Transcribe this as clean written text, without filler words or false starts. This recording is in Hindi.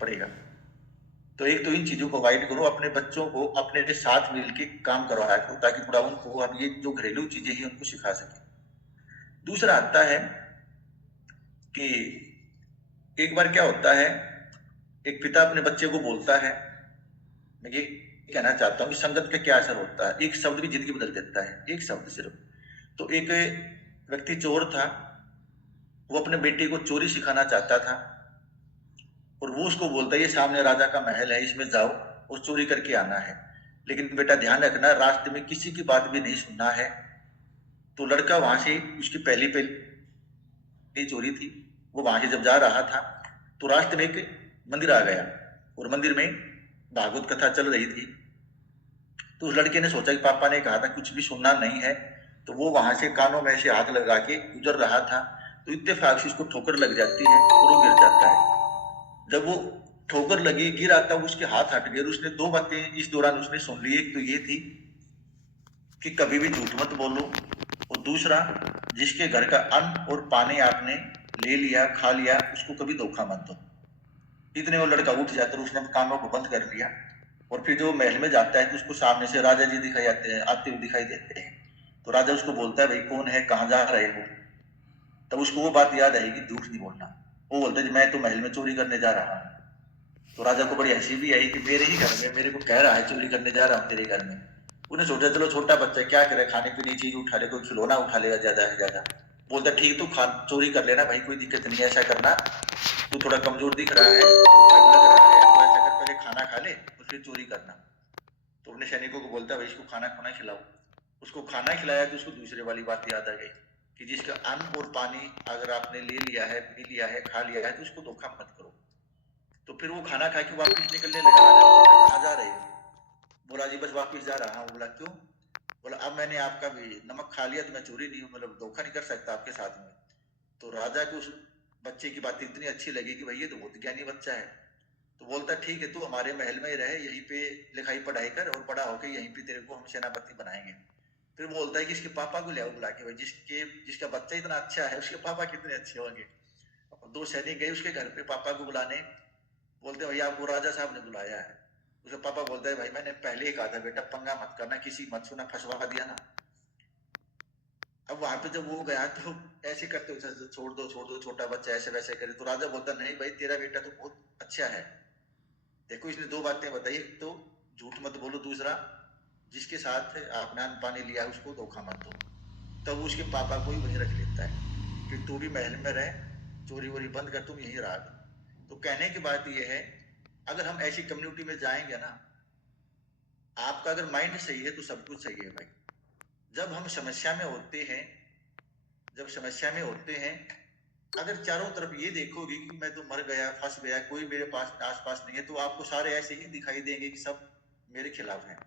पड़ेगा। तो एक तो इन चीजों को अवॉइड करो, अपने बच्चों को अपने साथ मिलके काम करवाया करो ताकि थोड़ा उनको अब ये जो घरेलू चीजें हैं उनको सिखा सके। दूसरा आता है कि एक बार क्या होता है, एक पिता अपने बच्चे को बोलता है, मैं ये कहना चाहता हूँ कि संगत का क्या असर होता है, एक शब्द भी जिंदगी बदल देता है, एक शब्द सिर्फ। तो एक व्यक्ति चोर था, वो अपने बेटे को चोरी सिखाना चाहता था और वो उसको बोलता है ये सामने राजा का महल है, इसमें जाओ और चोरी करके आना है, लेकिन बेटा ध्यान रखना रास्ते में किसी की बात भी नहीं सुनना है। तो लड़का वहां से, उसकी पहली पहली चोरी थी, वो वहां से जब जा रहा था तो रास्ते में एक मंदिर आ गया और मंदिर में भागवत कथा चल रही थी। तो उस लड़के ने सोचा कि पापा ने कहा था कुछ भी सुनना नहीं है, तो वो वहां से कानों में से हाथ लगा के गुजर रहा था, तो इत्तेफाक से उसको ठोकर लग जाती है और वो गिर जाता है। जब वो ठोकर लगी, गिर आता, उसके हाथ हट गए। उसने दो बातें इस दौरान उसने सुन ली, एक तो ये थी कि कभी भी झूठ मत बोलो, और दूसरा जिसके घर का अन्न और पानी आपने ले लिया खा लिया उसको कभी धोखा मत दो। इतने वो लड़का उठ जाता है, उसने कानों को बंद कर लिया और फिर जो महल में जाता है तो उसको सामने से राजा जी दिखाई आते हैं, आते हुए दिखाई देते हैं। तो राजा उसको बोलता है भाई कौन है, कहाँ जा रहे हो। तब उसको वो बात याद आएगी, झूठ नहीं बोलना। वो बोलता है मैं तो महल में चोरी करने जा रहा हूँ। तो राजा को बड़ी हंसी भी आई कि मेरे ही घर में मेरे को कह रहा है चोरी करने जा रहा हूँ तेरे घर में। उन्हें सोचा चलो छोटा बच्चा क्या करे, खाने पीने की चीज उठा ले, कोई खिलौना उठा लेगा ज्यादा से ज्यादा। बोलता ठीक तो खा चोरी कर लेना भाई, कोई दिक्कत नहीं, ऐसा करना तू थोड़ा कमजोर दिख रहा है, भूखा लग रहा है, तो ऐसा कर पहले खाना खा ले और फिर चोरी करना। तो अपने सैनिकों को बोलता भाई इसको खाना खाना खिलाओ। उसको खाना खिलाया तो उसको दूसरी वाली बात याद आ गई कि जिसका अन्न और पानी अगर आपने ले लिया है, पी लिया है, खा लिया है तो उसको धोखा मत करो। तो फिर वो खाना खा के वापिस निकलने लगा। राजा बोलता कहाँ जा रहे हो। बोला जी बस वापिस जा रहा हूँ। बोला क्यों। बोला अब मैंने आपका भी नमक खा लिया तो मैं चोरी नहीं हूँ, मतलब धोखा नहीं कर सकता आपके साथ में। तो राजा को उस बच्चे की बात इतनी अच्छी लगी कि भाई ये तो बहुत ज्ञानी बच्चा है। तो बोलता ठीक है तू हमारे महल में ही रहे, यहीं पे लिखाई पढ़ाई कर और बड़ा होकर यहीं पे तेरे को हम सेनापति बनाएंगे। फिर बोलता है कि इसके पापा को ले आओ बुला के, भाई जिसका बच्चा इतना अच्छा है उसके पापा कितने अच्छे होंगे। दो सैनिक गए उसके घर पे पापा को बुलाने। बोलते भैया आपको राजा साहब ने बुलाया है। उसके पापा बोलता है भाई मैंने पहले ही कहा था बेटा पंगा मत करना, किसी मत सुना, फंसवा दिया ना। अब वहां पे जब वो गया तो ऐसे करते हुए छोड़ दो छोटा बच्चा ऐसे वैसे करे। तो राजा बोलता नहीं भाई तेरा बेटा तो बहुत अच्छा है। देखो इसने दो बातें बताई, एक तो झूठ मत बोलो, दूसरा जिसके साथ आपने अन्न पानी लिया उसको धोखा मत दो। तब उसके पापा को ही वहीं रख लेता है कि तू भी महल में रह, चोरी वोरी बंद कर, तुम यहीं रहा। तो कहने की बात यह है अगर हम ऐसी कम्युनिटी में जाएंगे ना, आपका अगर माइंड सही है तो सब कुछ सही है भाई। जब हम समस्या में होते हैं, जब समस्या में होते हैं, अगर चारों तरफ ये देखोगे कि मैं तो मर गया, फंस गया, कोई मेरे पास आस पास नहीं है, तो आपको सारे ऐसे ही दिखाई देंगे कि सब मेरे खिलाफ हैं।